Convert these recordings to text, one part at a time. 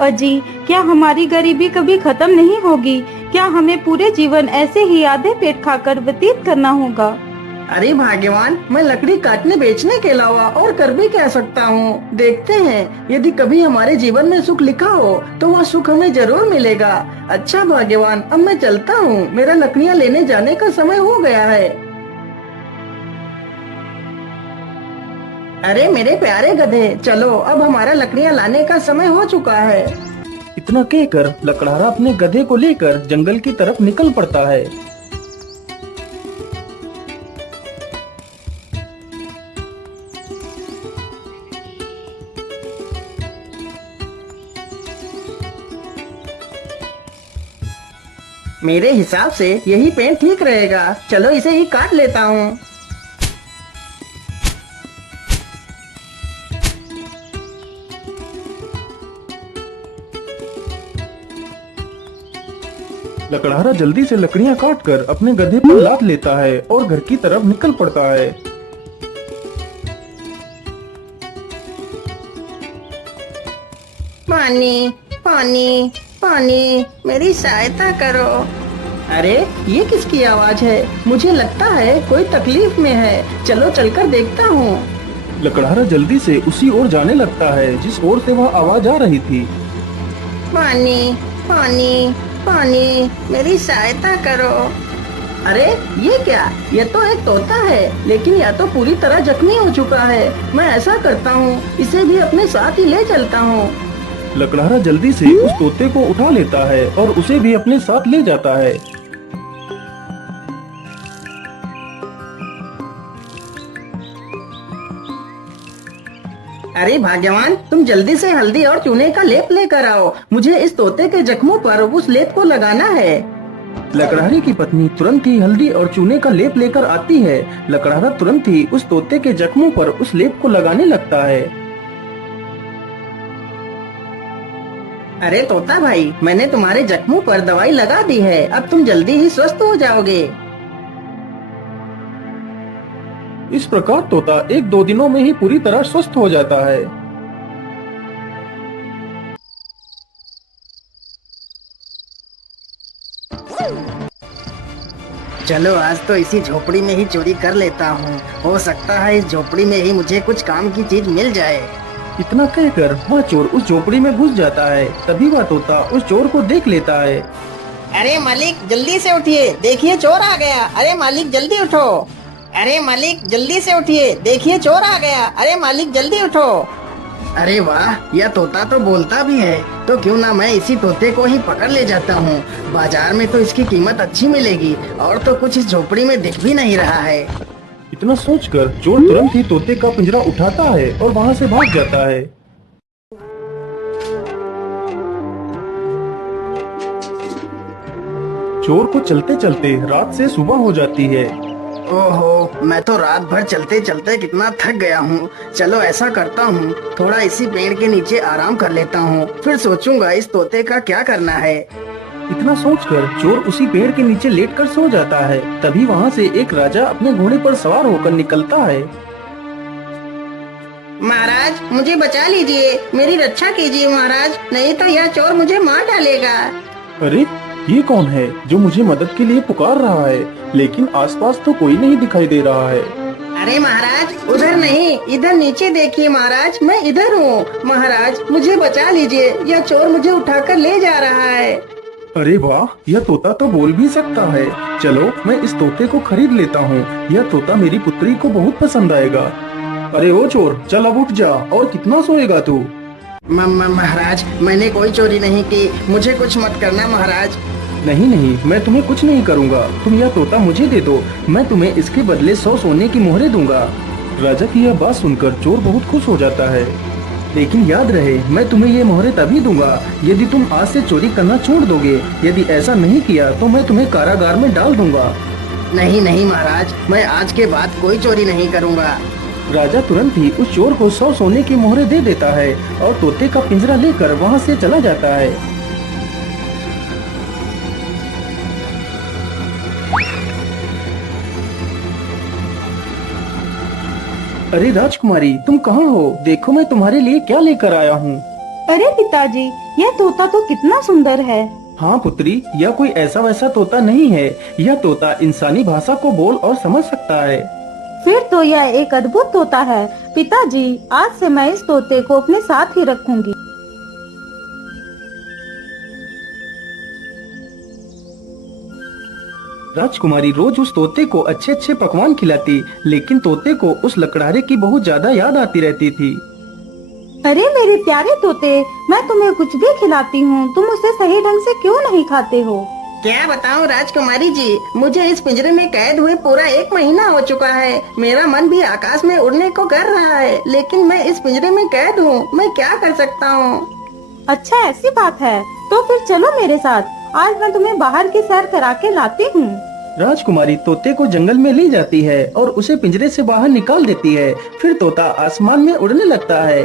अजी, क्या हमारी गरीबी कभी खत्म नहीं होगी? क्या हमें पूरे जीवन ऐसे ही आधे पेट खाकर व्यतीत करना होगा? अरे भाग्यवान, मैं लकड़ी काटने बेचने के अलावा और कर भी क्या सकता हूँ। देखते हैं, यदि कभी हमारे जीवन में सुख लिखा हो तो वह सुख हमें जरूर मिलेगा। अच्छा भाग्यवान, अब मैं चलता हूँ, मेरा लकड़ियाँ लेने जाने का समय हो गया है। अरे मेरे प्यारे गधे, चलो, अब हमारा लकड़ियाँ लाने का समय हो चुका है। इतना कहकर लकड़हारा अपने गधे को लेकर जंगल की तरफ निकल पड़ता है। मेरे हिसाब से यही पेड़ ठीक रहेगा, चलो इसे ही काट लेता हूँ। लकड़हारा जल्दी से लकड़ियां काटकर अपने गधे पर लाद लेता है और घर की तरफ निकल पड़ता है। पानी पानी पानी, मेरी सहायता करो। अरे ये किसकी आवाज है? मुझे लगता है कोई तकलीफ में है, चलो चलकर देखता हूँ। लकड़हारा जल्दी से उसी ओर जाने लगता है जिस ओर से वह आवाज आ रही थी। पानी पानी पानी, मेरी सहायता करो। अरे ये क्या? ये तो एक तोता है, लेकिन यह तो पूरी तरह जख्मी हो चुका है। मैं ऐसा करता हूँ, इसे भी अपने साथ ही ले चलता हूँ। लकड़हारा जल्दी से उस तोते को उठा लेता है और उसे भी अपने साथ ले जाता है। अरे भाग्यवान, तुम जल्दी से हल्दी और चूने का लेप लेकर आओ, मुझे इस तोते के जख्मों पर उस लेप को लगाना है। लकड़हारे की पत्नी तुरंत ही हल्दी और चूने का लेप लेकर आती है। लकड़हारा तुरंत ही उस तोते के जख्मों पर उस लेप को लगाने लगता है। अरे तोता भाई, मैंने तुम्हारे जख्मों पर दवाई लगा दी है, अब तुम जल्दी ही स्वस्थ हो जाओगे। इस प्रकार तोता 1-2 दिनों में ही पूरी तरह स्वस्थ हो जाता है। चलो आज तो इसी झोपड़ी में ही चोरी कर लेता हूँ, हो सकता है इस झोपड़ी में ही मुझे कुछ काम की चीज मिल जाए। इतना कहकर वह चोर उस झोपड़ी में घुस जाता है। तभी वह तोता उस चोर को देख लेता है। अरे मालिक जल्दी से उठिए, देखिए चोर आ गया। अरे मालिक जल्दी उठो। अरे मालिक जल्दी से उठिए, देखिए चोर आ गया। अरे मालिक जल्दी उठो। अरे वाह, यह तोता तो बोलता भी है, तो क्यों ना मैं इसी तोते को ही पकड़ ले जाता हूँ। बाजार में तो इसकी कीमत अच्छी मिलेगी, और तो कुछ इस झोपड़ी में दिख भी नहीं रहा है। इतना सोचकर चोर तुरंत ही तोते का पिंजरा उठाता है और वहाँ से भाग जाता है। चोर को चलते चलते रात से सुबह हो जाती है। ओहो, मैं तो रात भर चलते चलते कितना थक गया हूँ। चलो ऐसा करता हूँ, थोड़ा इसी पेड़ के नीचे आराम कर लेता हूँ, फिर सोचूंगा इस तोते का क्या करना है। इतना सोचकर चोर उसी पेड़ के नीचे लेटकर सो जाता है। तभी वहाँ से एक राजा अपने घोड़े पर सवार होकर निकलता है। महाराज मुझे बचा लीजिए, मेरी रक्षा कीजिए महाराज, नहीं तो यह चोर मुझे मार डालेगा। अरे ये कौन है जो मुझे मदद के लिए पुकार रहा है, लेकिन आसपास तो कोई नहीं दिखाई दे रहा है। अरे महाराज उधर नहीं, इधर नीचे देखिए महाराज, मैं इधर हूँ। महाराज मुझे बचा लीजिए, यह चोर मुझे उठाकर ले जा रहा है। अरे वाह, यह तोता तो बोल भी सकता है। चलो मैं इस तोते को खरीद लेता हूँ, यह तोता मेरी पुत्री को बहुत पसंद आएगा। अरे ओ चोर, चल अब उठ जा, और कितना सोएगा तू? महाराज मैंने कोई चोरी नहीं की, मुझे कुछ मत करना महाराज। नहीं नहीं, मैं तुम्हें कुछ नहीं करूँगा, तुम यह तोता मुझे दे दो, मैं तुम्हें इसके बदले 100 सोने की मोहरें दूंगा। राजा की यह बात सुनकर चोर बहुत खुश हो जाता है। लेकिन याद रहे, मैं तुम्हें ये मोहरें तभी दूंगा यदि तुम आज से चोरी करना छोड़ दोगे। यदि ऐसा नहीं किया तो मैं तुम्हें कारागार में डाल दूंगा। नहीं नहीं महाराज, मैं आज के बाद कोई चोरी नहीं करूंगा। राजा तुरंत ही उस चोर को 100 सोने की मोहरें दे देता है और तोते का पिंजरा लेकर वहाँ से चला जाता है। अरे राजकुमारी, तुम कहाँ हो? देखो मैं तुम्हारे लिए क्या लेकर आया हूँ। अरे पिताजी, यह तोता तो कितना सुंदर है। हाँ पुत्री, यह कोई ऐसा वैसा तोता नहीं है। यह तोता इंसानी भाषा को बोल और समझ सकता है। फिर तो यह एक अद्भुत तोता है। पिताजी, आज से मैं इस तोते को अपने साथ ही रखूंगी। राजकुमारी रोज उस तोते को अच्छे अच्छे पकवान खिलाती, लेकिन तोते को उस लकड़हारे की बहुत ज्यादा याद आती रहती थी। अरे मेरे प्यारे तोते, मैं तुम्हें कुछ भी खिलाती हूँ, तुम उसे सही ढंग से क्यों नहीं खाते हो? क्या बताऊं राजकुमारी जी, मुझे इस पिंजरे में कैद हुए पूरा 1 महीना हो चुका है। मेरा मन भी आकाश में उड़ने को कर रहा है, लेकिन मैं इस पिंजरे में कैद हूँ। मैं क्या कर सकता हूँ? अच्छा, ऐसी बात है तो फिर चलो मेरे साथ। आज मैं तुम्हें बाहर की सैर करा के लाती हूँ। राजकुमारी तोते को जंगल में ले जाती है और उसे पिंजरे से बाहर निकाल देती है। फिर तोता आसमान में उड़ने लगता है।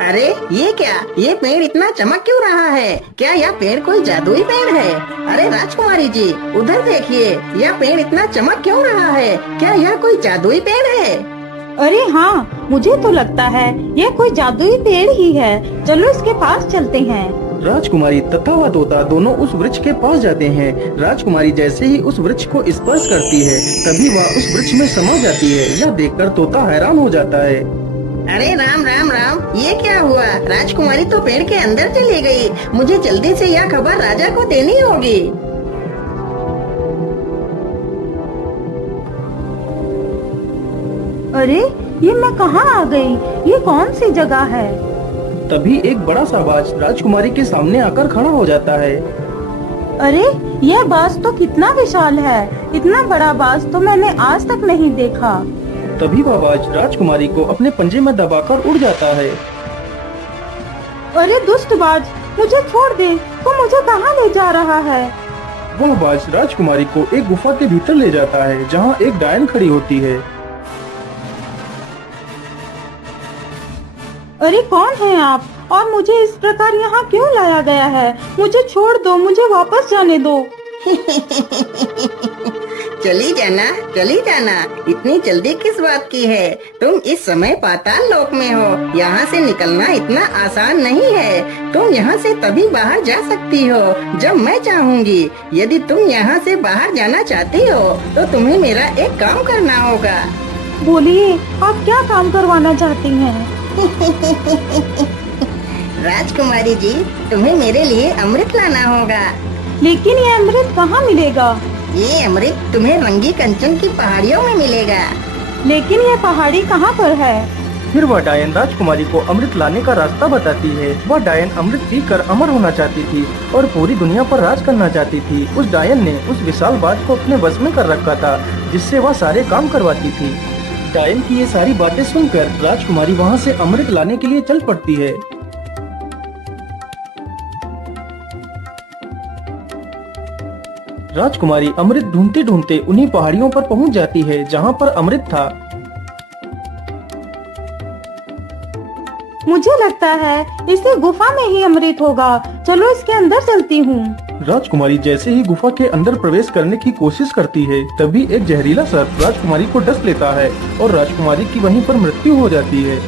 अरे ये क्या, ये पेड़ इतना चमक क्यों रहा है? क्या यह पेड़ कोई जादुई पेड़ है? अरे राजकुमारी जी, उधर देखिए, यह पेड़ इतना चमक क्यों रहा है? क्या यह कोई जादुई पेड़ है? अरे हाँ, मुझे तो लगता है यह कोई जादुई पेड़ ही है। चलो इसके पास चलते हैं। राजकुमारी तथा वह तोता दोनों उस वृक्ष के पास जाते हैं। राजकुमारी जैसे ही उस वृक्ष को स्पर्श करती है, तभी वह उस वृक्ष में समा जाती है। यह देखकर तोता हैरान हो जाता है। अरे राम राम राम, ये क्या हुआ? राजकुमारी तो पेड़ के अंदर चली गई। मुझे जल्दी से यह खबर राजा को देनी होगी। अरे ये मैं कहाँ आ गई? ये कौन सी जगह है? तभी एक बड़ा सा बाज राजकुमारी के सामने आकर खड़ा हो जाता है। अरे यह बाज तो कितना विशाल है। इतना बड़ा बाज तो मैंने आज तक नहीं देखा। तभी वह बाज राजकुमारी को अपने पंजे में दबाकर उड़ जाता है। अरे दुष्ट बाज, मुझे छोड़ दे। तू मुझे कहाँ ले जा रहा है? वह बाज राजकुमारी को एक गुफा के भीतर ले जाता है, जहाँ एक डायन खड़ी होती है। अरे कौन है आप और मुझे इस प्रकार यहाँ क्यों लाया गया है? मुझे छोड़ दो, मुझे वापस जाने दो। चली जाना, इतनी जल्दी किस बात की है? तुम इस समय पाताल लोक में हो। यहाँ से निकलना इतना आसान नहीं है। तुम यहाँ से तभी बाहर जा सकती हो जब मैं चाहूँगी। यदि तुम यहाँ से बाहर जाना चाहती हो तो तुम्हें मेरा एक काम करना होगा। बोलिए, आप क्या काम करवाना चाहती हैं? राजकुमारी जी, तुम्हें मेरे लिए अमृत लाना होगा। लेकिन ये अमृत कहाँ मिलेगा? ये अमृत तुम्हें रंगी कंचन की पहाड़ियों में मिलेगा। लेकिन ये पहाड़ी कहाँ पर है? फिर वह डायन राजकुमारी को अमृत लाने का रास्ता बताती है। वह डायन अमृत पीकर अमर होना चाहती थी और पूरी दुनिया पर राज करना चाहती थी। उस डायन ने उस विशाल बाज को अपने वश में कर रखा था, जिससे वह सारे काम करवाती थी। डायन की ये सारी बातें सुनकर राजकुमारी वहाँ से अमृत लाने के लिए चल पड़ती है। राजकुमारी अमृत ढूंढते ढूंढते उन्हीं पहाड़ियों पर पहुंच जाती है जहां पर अमृत था। मुझे लगता है इसी गुफा में ही अमृत होगा। चलो इसके अंदर चलती हूँ। राजकुमारी जैसे ही गुफा के अंदर प्रवेश करने की कोशिश करती है, तभी एक जहरीला सर्प राजकुमारी को डस लेता है और राजकुमारी की वहीं पर मृत्यु हो जाती है।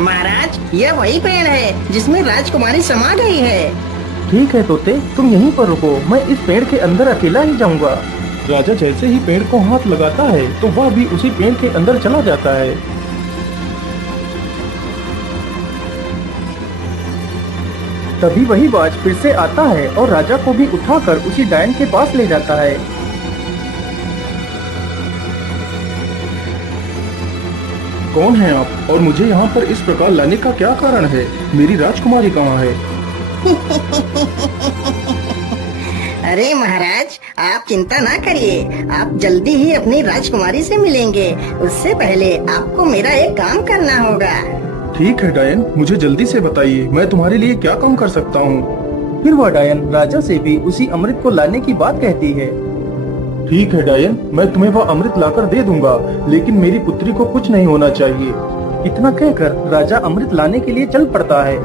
महाराज, यह वही पेड़ है जिसमें राजकुमारी समा गई है। ठीक है तोते, तुम यहीं पर रुको, मैं इस पेड़ के अंदर अकेला ही जाऊंगा। राजा जैसे ही पेड़ को हाथ लगाता है तो वह भी उसी पेड़ के अंदर चला जाता है। तभी वही बाज फिर से आता है और राजा को भी उठाकर उसी डायन के पास ले जाता है। कौन है आप और मुझे यहाँ पर इस प्रकार लाने का क्या कारण है? मेरी राजकुमारी कहाँ है? अरे महाराज, आप चिंता ना करिए। आप जल्दी ही अपनी राजकुमारी से मिलेंगे। उससे पहले आपको मेरा एक काम करना होगा। ठीक है डायन, मुझे जल्दी से बताइए, मैं तुम्हारे लिए क्या काम कर सकता हूँ। फिर वह डायन राजा से भी उसी अमृत को लाने की बात कहती है। ठीक है डायन, मैं तुम्हें वह अमृत लाकर दे दूंगा, लेकिन मेरी पुत्री को कुछ नहीं होना चाहिए। इतना कहकर राजा अमृत लाने के लिए चल पड़ता है।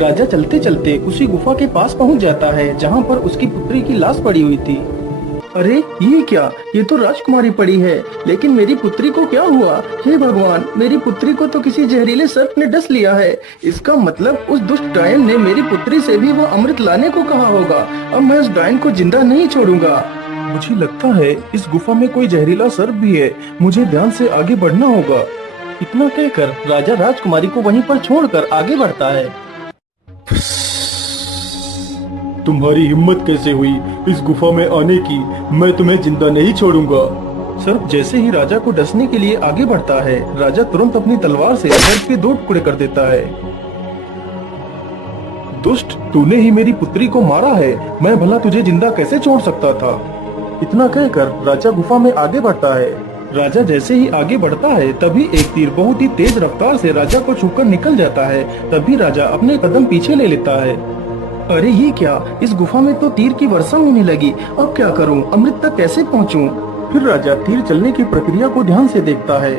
राजा चलते चलते उसी गुफा के पास पहुंच जाता है जहां पर उसकी पुत्री की लाश पड़ी हुई थी। अरे ये क्या, ये तो राजकुमारी पड़ी है, लेकिन मेरी पुत्री को क्या हुआ? हे भगवान, मेरी पुत्री को तो किसी जहरीले सर्प ने डस लिया है। इसका मतलब उस दुष्ट डायन ने मेरी पुत्री से भी वो अमृत लाने को कहा होगा। अब मैं उस डायन को जिंदा नहीं छोड़ूंगा। मुझे लगता है इस गुफा में कोई जहरीला सर्प भी है, मुझे ध्यान से आगे बढ़ना होगा। इतना कहकर राजा राजकुमारी को वहीं पर छोड़कर आगे बढ़ता है। तुम्हारी हिम्मत कैसे हुई इस गुफा में आने की? मैं तुम्हें जिंदा नहीं छोड़ूंगा। सर्प जैसे ही राजा को डसने के लिए आगे बढ़ता है, राजा तुरंत अपनी तलवार से सर्प के 2 टुकड़े कर देता है। दुष्ट, तूने ही मेरी पुत्री को मारा है, मैं भला तुझे जिंदा कैसे छोड़ सकता था? इतना कहकर राजा गुफा में आगे बढ़ता है। राजा जैसे ही आगे बढ़ता है तभी एक तीर बहुत ही तेज रफ्तार से राजा को छूकर निकल जाता है। तभी राजा अपने कदम पीछे ले लेता है। अरे ये क्या, इस गुफा में तो तीर की वर्षा होने लगी। अब क्या करूं, अमृत तक कैसे पहुंचूं? फिर राजा तीर चलने की प्रक्रिया को ध्यान से देखता है।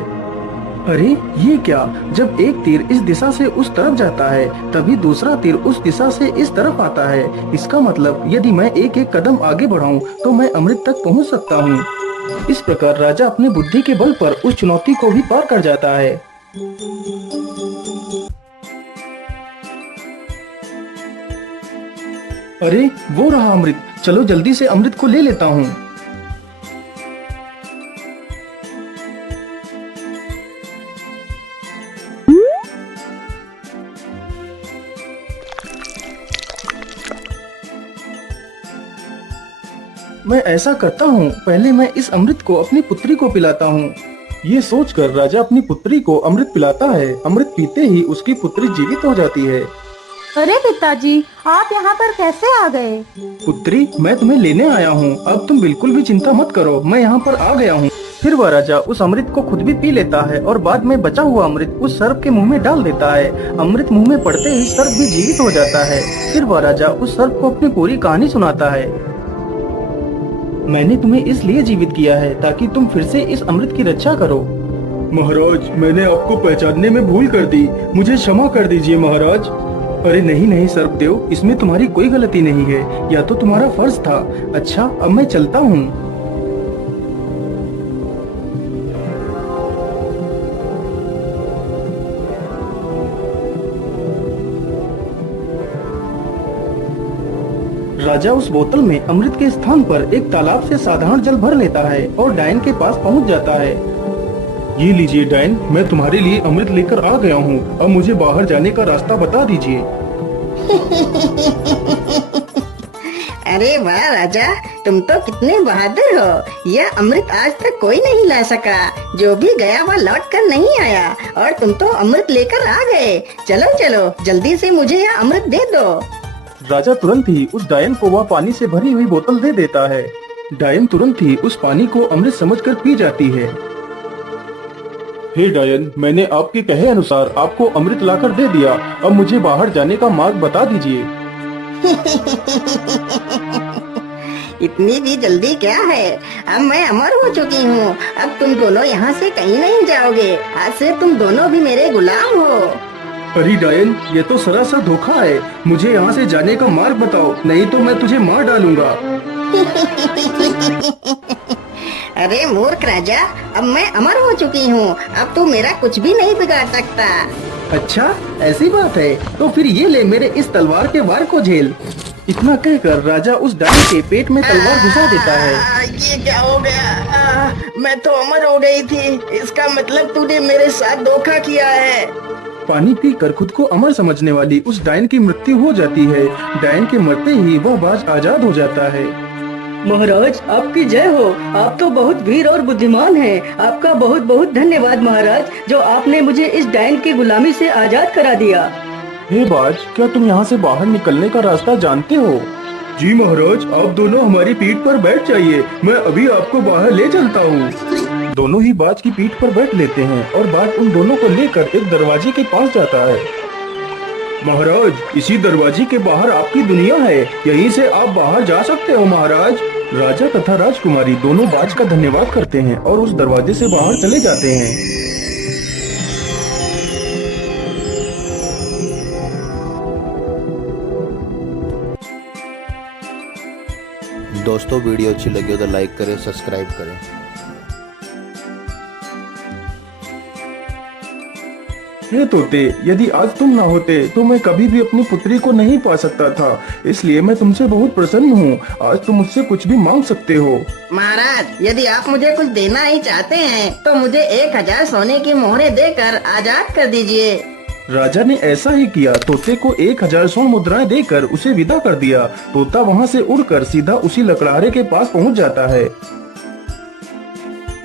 अरे ये क्या, जब एक तीर इस दिशा से उस तरफ जाता है तभी दूसरा तीर उस दिशा से इस तरफ आता है। इसका मतलब यदि मैं एक एक कदम आगे बढ़ाऊं तो मैं अमृत तक पहुंच सकता हूं। इस प्रकार राजा अपनी बुद्धि के बल पर उस चुनौती को भी पार कर जाता है। अरे वो रहा अमृत, चलो जल्दी से अमृत को ले लेता हूँ। मैं ऐसा करता हूँ, पहले मैं इस अमृत को अपनी पुत्री को पिलाता हूँ। ये सोचकर राजा अपनी पुत्री को अमृत पिलाता है। अमृत पीते ही उसकी पुत्री जीवित हो जाती है। अरे पिताजी, आप यहाँ पर कैसे आ गए? पुत्री, मैं तुम्हें लेने आया हूँ, अब तुम बिल्कुल भी चिंता मत करो, मैं यहाँ पर आ गया हूँ। फिर वह राजा उस अमृत को खुद भी पी लेता है और बाद में बचा हुआ अमृत उस सर्प के मुंह में डाल देता है। अमृत मुंह में पड़ते ही सर्प भी जीवित हो जाता है। फिर वह राजा उस सर्प को अपनी पूरी कहानी सुनाता है। मैंने तुम्हें इसलिए जीवित किया है ताकि तुम फिर से इस अमृत की रक्षा करो। महाराज, मैंने आपको पहचानने में भूल कर दी, मुझे क्षमा कर दीजिए महाराज। अरे नहीं नहीं सर्पदेव, इसमें तुम्हारी कोई गलती नहीं है, या तो तुम्हारा फर्ज था। अच्छा, अब मैं चलता हूँ। राजा उस बोतल में अमृत के स्थान पर एक तालाब से साधारण जल भर लेता है और डायन के पास पहुंच जाता है। ये लीजिए डायन, मैं तुम्हारे लिए अमृत लेकर आ गया हूँ, अब मुझे बाहर जाने का रास्ता बता दीजिए। अरे वाह राजा, तुम तो कितने बहादुर हो। यह अमृत आज तक कोई नहीं ला सका। जो भी गया वह लौट कर नहीं आया और तुम तो अमृत लेकर आ गए। चलो चलो, जल्दी से मुझे यह अमृत दे दो। राजा तुरंत ही उस डायन को वह पानी से भरी हुई बोतल दे देता है। डायन तुरंत ही उस पानी को अमृत समझकर पी जाती है। हे डायन, मैंने आपके कहे अनुसार आपको अमृत लाकर दे दिया, अब मुझे बाहर जाने का मार्ग बता दीजिए। इतनी भी जल्दी क्या है, अब मैं अमर हो चुकी हूँ। अब तुम दोनों यहाँ से कहीं नहीं जाओगे। आज से तुम दोनों भी मेरे गुलाम हो। अरे डायन, ये तो सरासर धोखा है। मुझे यहाँ से जाने का मार्ग बताओ, नहीं तो मैं तुझे मार डालूंगा। अरे मूर्ख राजा, अब मैं अमर हो चुकी हूँ, अब तू मेरा कुछ भी नहीं बिगाड़ सकता। अच्छा, ऐसी बात है, तो फिर ये ले मेरे इस तलवार के वार को झेल। इतना कहकर राजा उस डायन के पेट में तलवार घुसा देता है। ये क्या हो गया? मैं तो अमर हो गई थी, इसका मतलब तूने मेरे साथ धोखा किया है। पानी पीकर खुद को अमर समझने वाली उस डायन की मृत्यु हो जाती है। डायन के मरते ही वह बाज आजाद हो जाता है। महाराज, आपकी जय हो। आप तो बहुत वीर और बुद्धिमान हैं। आपका बहुत बहुत धन्यवाद महाराज, जो आपने मुझे इस डायन की गुलामी से आजाद करा दिया। हे बाज, क्या तुम यहाँ से बाहर निकलने का रास्ता जानते हो? जी महाराज, आप दोनों हमारी पीठ पर बैठ जाइए, मैं अभी आपको बाहर ले चलता हूँ। दोनों ही बाज की पीठ पर बैठ लेते हैं और बाज उन दोनों को लेकर एक दरवाजे के पास जाता है। महाराज, इसी दरवाजे के बाहर आपकी दुनिया है, यहीं से आप बाहर जा सकते हो महाराज। राजा तथा राजकुमारी दोनों बाज का धन्यवाद करते हैं और उस दरवाजे से बाहर चले जाते हैं। दोस्तों वीडियो अच्छी लगी हो तो लाइक करें, सब्सक्राइब करें। हे तोते, यदि आज तुम ना होते तो मैं कभी भी अपनी पुत्री को नहीं पा सकता था। इसलिए मैं तुमसे बहुत प्रसन्न हूँ। आज तुम मुझसे कुछ भी मांग सकते हो। महाराज, यदि आप मुझे कुछ देना ही चाहते हैं तो मुझे 1000 सोने की मोहरें देकर आजाद कर दीजिए। राजा ने ऐसा ही किया। तोते को 1000 स्वर्ण मुद्राएं देकर उसे विदा कर दिया। तोता वहाँ से उड़कर सीधा उसी लकड़हारे के पास पहुँच जाता है।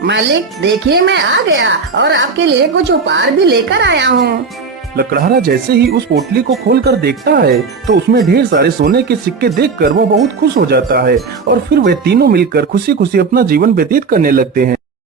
मालिक, देखिए मैं आ गया और आपके लिए कुछ उपहार भी लेकर आया हूँ। लकड़हारा जैसे ही उस पोटली को खोलकर देखता है तो उसमें ढेर सारे सोने के सिक्के देखकर वो बहुत खुश हो जाता है और फिर वे तीनों मिलकर खुशी खुशी अपना जीवन व्यतीत करने लगते हैं।